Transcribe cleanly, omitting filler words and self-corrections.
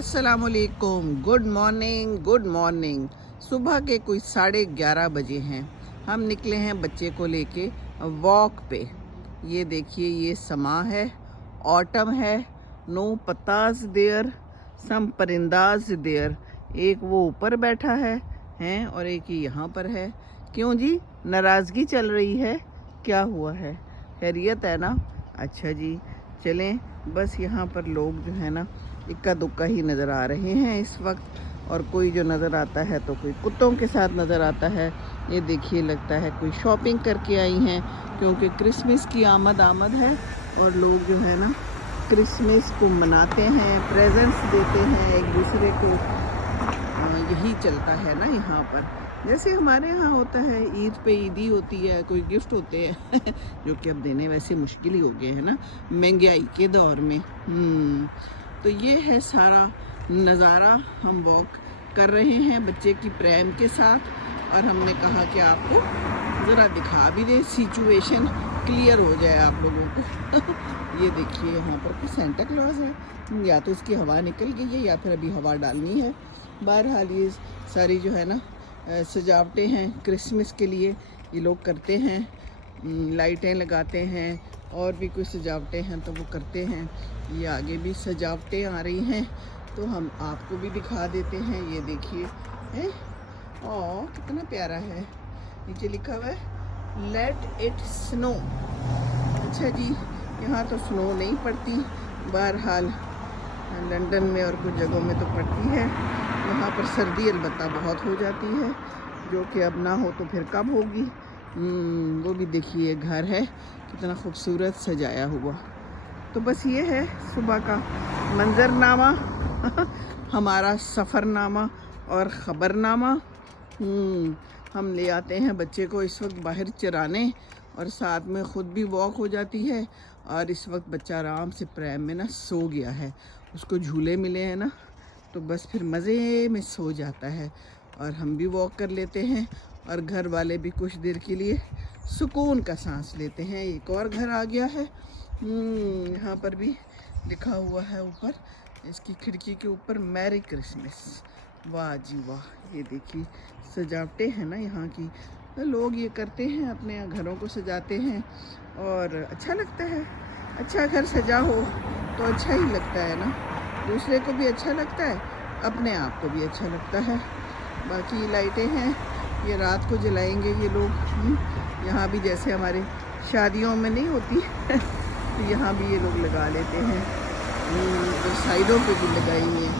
अस्सलामुअलैकुम, good morning, good morning. सुबह के कोई 11:30 बजे हैं। हम निकले हैं बच्चे को लेके वॉक पे। ये देखिए, ये समा है, ऑटम है, नो पत्ताज देयर, सम परिंदाज देयर। एक वो ऊपर बैठा है हैं और एक ही यहाँ पर है। क्यों जी, नाराज़गी चल रही है? क्या हुआ है? खैरियत है ना? अच्छा जी, चलें। बस यहाँ पर लोग जो है ना, इक्का दुक्का ही नज़र आ रहे हैं इस वक्त। और कोई जो नज़र आता है तो कोई कुत्तों के साथ नज़र आता है। ये देखिए, लगता है कोई शॉपिंग करके आई हैं, क्योंकि क्रिसमस की आमद है और लोग जो है ना क्रिसमस को मनाते हैं, प्रेजेंट्स देते हैं एक दूसरे को। यही चलता है ना यहाँ पर। जैसे हमारे यहाँ होता है, ईद पे ईदी होती है, कोई गिफ्ट होते हैं जो कि अब देने वैसे मुश्किल ही हो गए हैं ना महंगाई के दौर में। तो ये है सारा नज़ारा। हम वॉक कर रहे हैं बच्चे की प्रेम के साथ और हमने कहा कि आपको ज़रा दिखा भी दे, सिचुएशन क्लियर हो जाए आप लोगों को। ये देखिए, यहाँ पर कोई सेंटा क्लॉज है, या तो इसकी हवा निकल गई है या फिर अभी हवा डालनी है। बहरहाल ये सारी जो है ना सजावटें हैं क्रिसमस के लिए, ये लोग करते हैं। लाइटें लगाते हैं और भी कुछ सजावटें हैं तो वो करते हैं। ये आगे भी सजावटें आ रही हैं तो हम आपको भी दिखा देते हैं। ये देखिए, हैं, ओह कितना प्यारा है। नीचे लिखा हुआ है लेट इट स्नो। अच्छा जी, यहाँ तो स्नो नहीं पड़ती, बहरहाल लंदन में और कुछ जगहों में तो पड़ती है। यहाँ पर सर्दी अलबत्ता बहुत हो जाती है, जो कि अब ना हो तो फिर कब होगी। वो भी देखिए, घर है कितना खूबसूरत सजाया हुआ। तो बस ये है सुबह का मंजरनामा हमारा सफ़रनामा और ख़बरनामा। हम ले आते हैं बच्चे को इस वक्त बाहर चराने और साथ में ख़ुद भी वॉक हो जाती है। और इस वक्त बच्चा आराम से प्रेम में ना सो गया है, उसको झूले मिले हैं ना, तो बस फिर मज़े में सो जाता है। और हम भी वॉक कर लेते हैं और घर वाले भी कुछ देर के लिए सुकून का सांस लेते हैं। एक और घर आ गया है, यहाँ पर भी लिखा हुआ है ऊपर, इसकी खिड़की के ऊपर मैरी क्रिसमस। वाह जी वाह। ये देखिए, सजावटें हैं ना यहाँ की, तो लोग ये करते हैं, अपने घरों को सजाते हैं और अच्छा लगता है। अच्छा घर सजा हो तो अच्छा ही लगता है ना, दूसरे को भी अच्छा लगता है, अपने आप को भी अच्छा लगता है। बाकी लाइटें हैं, ये रात को जलाएंगे ये लोग। यहाँ भी जैसे हमारे शादियों में नहीं होती तो यहाँ भी ये लोग लगा लेते हैं। तो साइडों पे भी लगाई हैं।